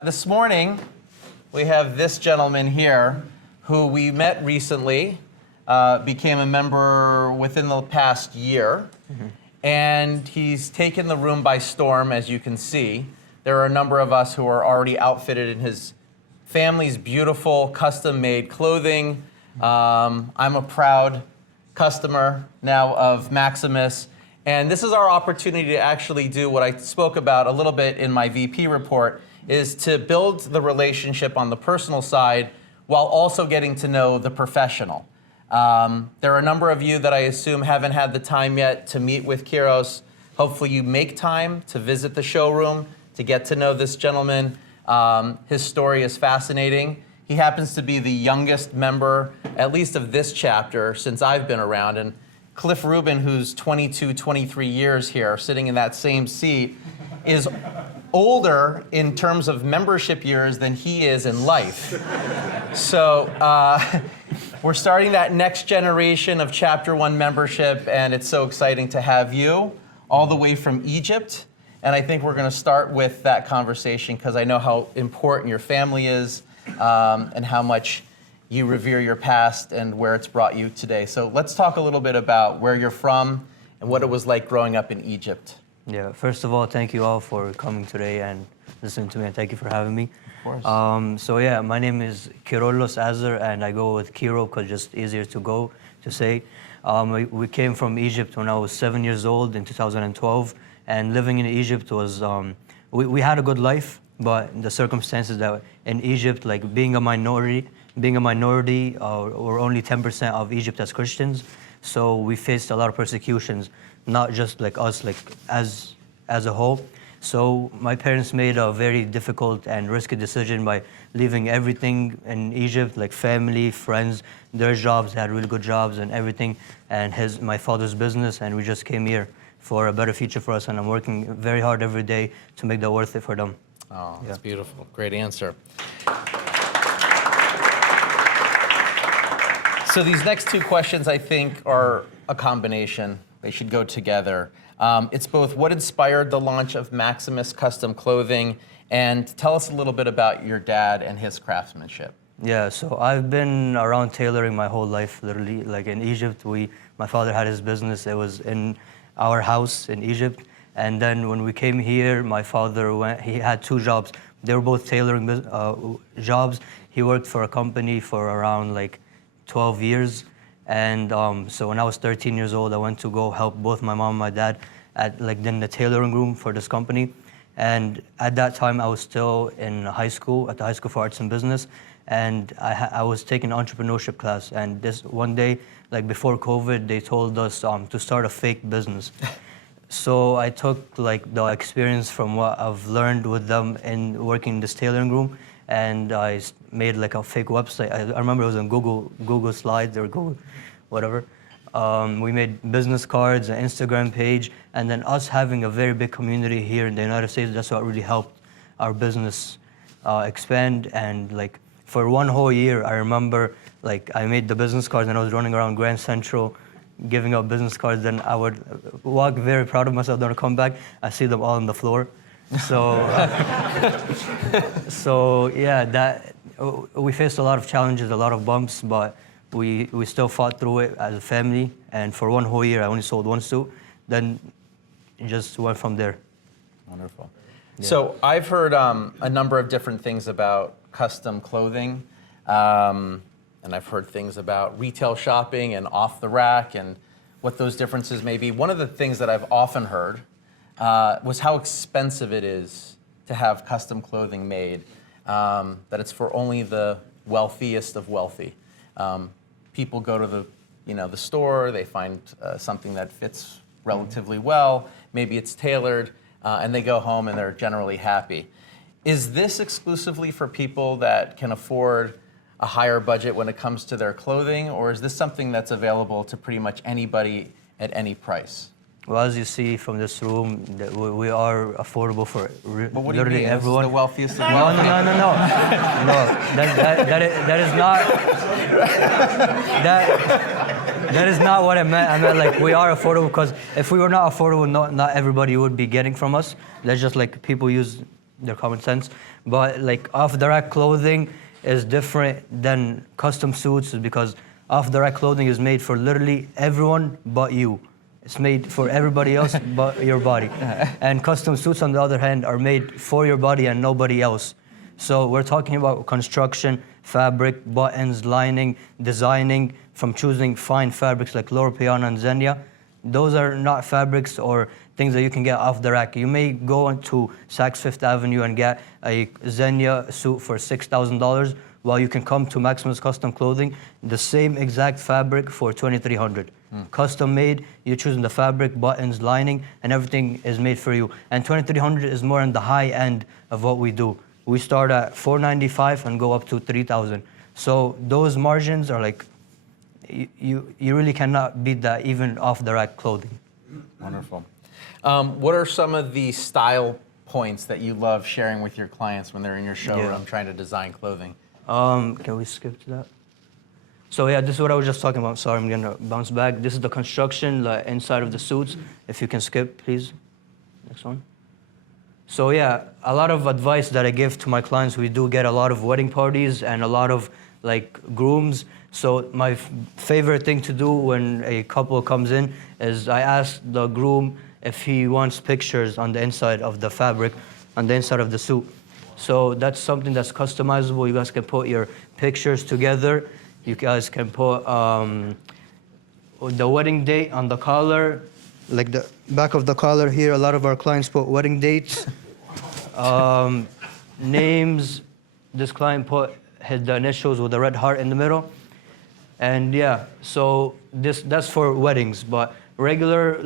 This morning, we have this gentleman here who we met recently, became a member within the past year, and he's taken the room by storm, as you can see. There are a number of us who are already outfitted in his family's beautiful custom-made clothing. I'm a proud customer now of Maximus, and this is our opportunity to actually do what I spoke about a little bit in my VP report, is to build the relationship on the personal side while also getting to know the professional. There are a number of you that I assume haven't had the time yet to meet with Kirellos. Hopefully you make time to visit the showroom, to get to know this gentleman. His story is fascinating. He happens to be the youngest member, at least of this chapter, since I've been around. And Cliff Rubin, who's 22, 23 years here, sitting in that same seat, is older in terms of membership years than he is in life. So we're starting that next generation of Chapter 1 membership, and it's so exciting to have you all the way from Egypt. And I think we're going to start with that conversation because I know how important your family is and how much you revere your past and where it's brought you today. So let's talk a little bit about where you're from and what it was like growing up in Egypt. Yeah, first of all, thank you all for coming today and listening to me, and thank you for having me. Of course. So yeah, my name is Kirellos Azer, and I go with Kiro because it's just easier to say. We came from Egypt when I was 7 years old in 2012, and living in Egypt was, we had a good life, but the circumstances that in Egypt, like being a minority, or only 10% of Egypt as Christians, so we faced a lot of persecutions, not just like us, like as a whole. So my parents made a very difficult and risky decision by leaving everything in Egypt, like family, friends, their jobs, they had really good jobs and everything, and my father's business, and we just came here for a better future for us, and I'm working very hard every day to make that worth it for them. Oh, that's beautiful. Great answer. So these next two questions, I think, are a combination. They should go together. It's both what inspired the launch of Maximus Custom Clothing, and tell us a little bit about your dad and his craftsmanship. Yeah, so I've been around tailoring my whole life, literally. Like in Egypt, my father had his business. It was in our house in Egypt. And then when we came here, my father he had two jobs. They were both tailoring jobs. He worked for a company for around like 12 years. And so when I was 13 years old, I went to go help both my mom and my dad at in the tailoring room for this company. And at that time, I was still in high school, at the High School for Arts and Business. And I was taking an entrepreneurship class. And this one day, like before COVID, they told us to start a fake business. So I took like the experience from what I've learned with them in working in this tailoring room, and I made like a fake website. I remember it was on Google Slides or Google, whatever. We made business cards, an Instagram page, and then us having a very big community here in the United States, that's what really helped our business expand. And like for one whole year, I remember like I made the business cards and I was running around Grand Central giving out business cards. Then I would walk very proud of myself. Then I come back, I see them all on the floor. So, so yeah, we faced a lot of challenges, a lot of bumps, but we still fought through it as a family. And for one whole year, I only sold one suit. Then it just went from there. Wonderful. Yeah. So I've heard a number of different things about custom clothing. And I've heard things about retail shopping and off the rack and what those differences may be. One of the things that I've often heard was how expensive it is to have custom clothing made, that it's for only the wealthiest of wealthy. People go to the store, they find something that fits relatively well, maybe it's tailored, and they go home and they're generally happy. Is this exclusively for people that can afford a higher budget when it comes to their clothing, or is this something that's available to pretty much anybody at any price? Well, as you see from this room, we are affordable for literally everyone. This is the wealthiest of No, that is not. That is not what I meant. I meant like we are affordable because if we were not affordable, not everybody would be getting from us. That's just like people use their common sense. But like off-the-rack clothing is different than custom suits because off-the-rack clothing is made for literally everyone but you. It's made for everybody else but your body. And custom suits, on the other hand, are made for your body and nobody else. So we're talking about construction, fabric, buttons, lining, designing, from choosing fine fabrics like Loro Piana and Xenia. Those are not fabrics or things that you can get off the rack. You may go into Saks Fifth Avenue and get a Xenia suit for $6,000, while you can come to Maximus Custom Clothing, the same exact fabric for $2,300. Custom made, you're choosing the fabric, buttons, lining, and everything is made for you. And $2,300 is more on the high end of what we do. We start at $495 and go up to $3,000. So those margins are like, you really cannot beat that even off the rack clothing. Wonderful. What are some of the style points that you love sharing with your clients when they're in your showroom trying to design clothing? Can we skip to that? So yeah, this is what I was just talking about. Sorry, I'm gonna bounce back. This is the construction, the inside of the suits. If you can skip, please. Next one. So yeah, a lot of advice that I give to my clients, we do get a lot of wedding parties and a lot of like grooms. So my favorite thing to do when a couple comes in is I ask the groom if he wants pictures on the inside of the fabric, on the inside of the suit. So that's something that's customizable. You guys can put your pictures together. You guys can put the wedding date on the collar, like the back of the collar here. A lot of our clients put wedding dates, names. This client put the initials with a red heart in the middle. And yeah, so that's for weddings. But regular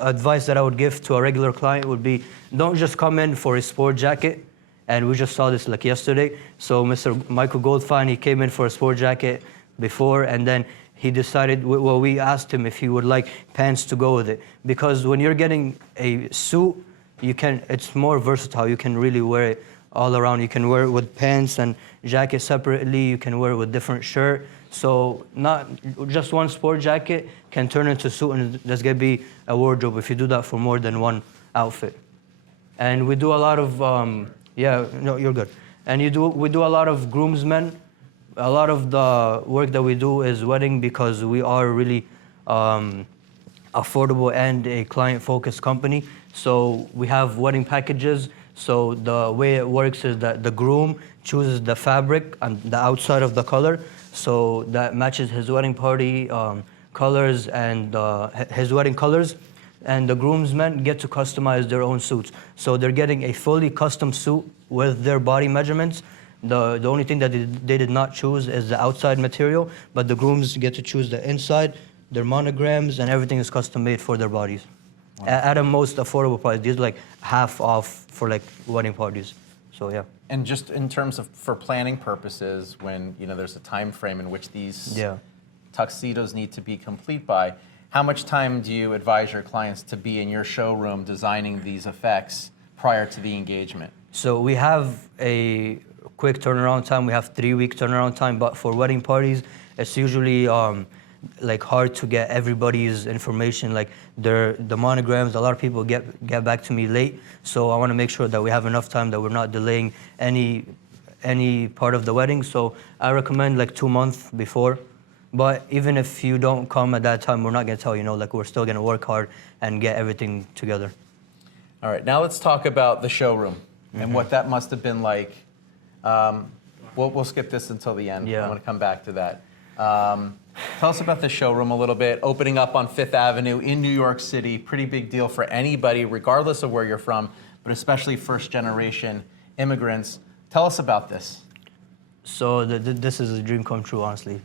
advice that I would give to a regular client would be, don't just come in for a sport jacket. And we just saw this like yesterday. So Mr. Michael Goldfein, he came in for a sport jacket before, and then he decided, well, we asked him if he would like pants to go with it. Because when you're getting a suit, it's more versatile. You can really wear it all around. You can wear it with pants and jacket separately. You can wear it with different shirt. So not just one sport jacket can turn into a suit, and there's gonna be a wardrobe if you do that for more than one outfit. And we do a lot of, yeah, no, you're good. And we do a lot of groomsmen. A lot of the work that we do is wedding because we are really affordable and a client-focused company. So we have wedding packages. So the way it works is that the groom chooses the fabric on the outside of the color, so that matches his wedding party colors and his wedding colors. And the groomsmen get to customize their own suits. So they're getting a fully custom suit with their body measurements. The only thing that they did not choose is the outside material, but the grooms get to choose the inside, their monograms, and everything is custom made for their bodies. At a most affordable price. These are like half off for like wedding parties. So yeah. And just in terms of for planning purposes, when there's a time frame in which these tuxedos need to be complete by, how much time do you advise your clients to be in your showroom designing these effects prior to the engagement? So we have a quick turnaround time. We have 3-week turnaround time, but for wedding parties, it's usually like hard to get everybody's information, like the monograms. A lot of people get back to me late, so I want to make sure that we have enough time that we're not delaying any part of the wedding. So I recommend like 2 months before. But even if you don't come at that time, we're not going to tell you, like we're still going to work hard and get everything together. All right, now let's talk about the showroom and what that must have been like. We'll skip this until the end. Yeah. I'm going to come back to that. Tell us about the showroom a little bit. Opening up on Fifth Avenue in New York City, pretty big deal for anybody, regardless of where you're from, but especially first-generation immigrants. Tell us about this. So this is a dream come true, honestly.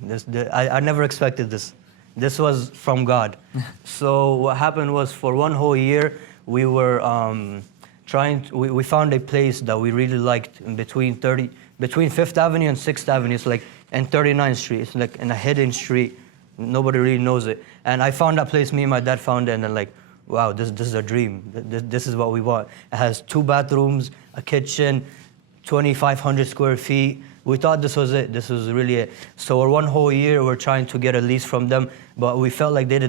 I never expected this. This was from God. So what happened was, for one whole year, we were we found a place that we really liked in between 5th Avenue and 6th Avenue. It's like in 39th Street. It's like in a hidden street. Nobody really knows it. And I found that place, me and my dad found it, and then like, wow, this is a dream. This is what we want. It has 2 bathrooms, a kitchen, 2,500 square feet. We thought this was it. This was really it. So for one whole year, we're trying to get a lease from them, but we felt like they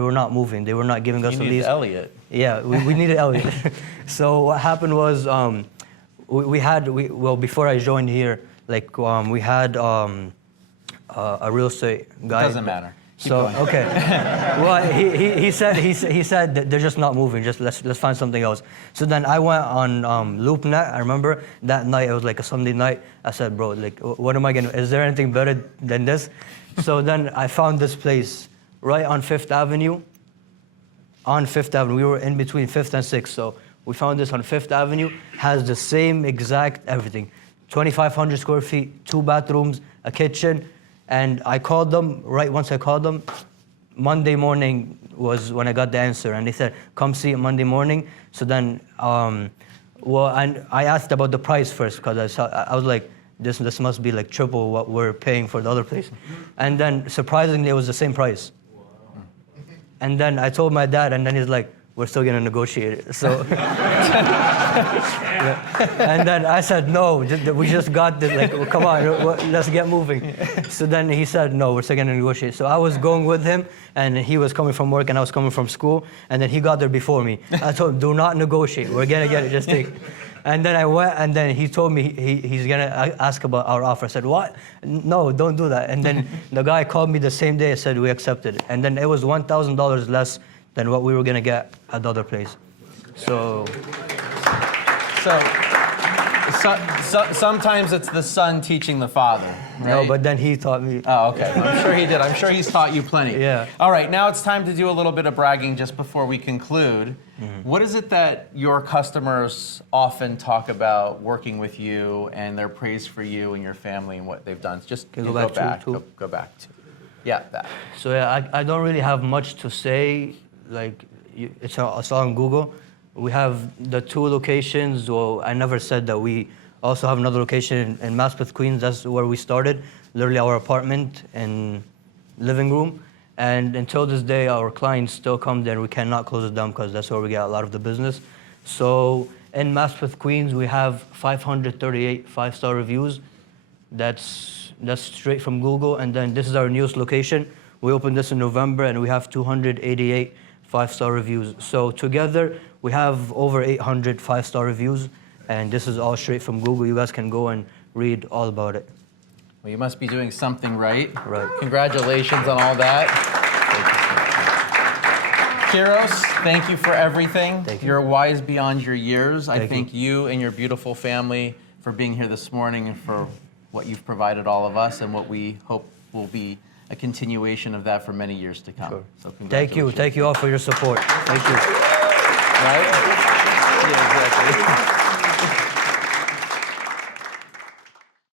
were not moving. They were not giving us a lease. You needed Elliot. Yeah, we needed Elliot. So what happened was, well, before I joined here, like we had a real estate guy. Doesn't matter. Keep So going. okay, well he said that they're just not moving. Just let's find something else. So then I went on LoopNet. I remember that night. It was like a Sunday night. I said, bro, like what am I gonna? Is there anything better than this? So then I found this place right on Fifth Avenue. On Fifth Avenue, we were in between 5th and 6th. So we found this on 5th Avenue. Has the same exact everything, 2,500 square feet, 2 bathrooms, a kitchen. And I called them, right once I called them, Monday morning was when I got the answer. And they said, come see it Monday morning. So then, and I asked about the price first because I was like, this must be like triple what we're paying for the other place. And then surprisingly, it was the same price. And then I told my dad, and then he's like, we're still gonna negotiate it. So, yeah. And then I said, no, we just got this, like, well, come on, let's get moving. So then he said, no, we're still gonna negotiate. So I was going with him, and he was coming from work, and I was coming from school, and then he got there before me. I told him, do not negotiate, we're gonna get it, just take it. And then I went, and then he told me he's gonna ask about our offer. I said, what? No, don't do that. And then the guy called me the same day and said, we accepted it. And then it was $1,000 less than what we were gonna get at the other place. So sometimes it's the son teaching the father, right? no, but then he taught me. Oh, okay. I'm sure he did. I'm sure he's taught you plenty. Yeah. All right, now it's time to do a little bit of bragging just before we conclude. What is it that your customers often talk about working with you and their praise for you and your family and what they've done? Just Can you go go back back. to- Go back. Yeah, that. So yeah, I don't really have much to say. Like it's all on Google. We have the 2 locations. Well, I never said that we also have another location in Maspeth, Queens. That's where we started. Literally our apartment and living room. And until this day, our clients still come there. We cannot close it down because that's where we get a lot of the business. So in Maspeth, Queens, we have 538 5-star reviews. That's straight from Google. And then this is our newest location. We opened this in November, and we have 288 5-star reviews. So together, we have over 800 5-star reviews, and this is all straight from Google. You guys can go and read all about it. Well, you must be doing something right. Right. Congratulations on all that. Kirellos, thank you for everything. Thank you. You're wise beyond your years. I Thank thank you and your beautiful family for being here this morning and for what you've provided all of us and what we hope will be a continuation of that for many years to come. Sure. So Thank you. congratulations. Thank you all for your support. Thank you. Right? Yeah, exactly.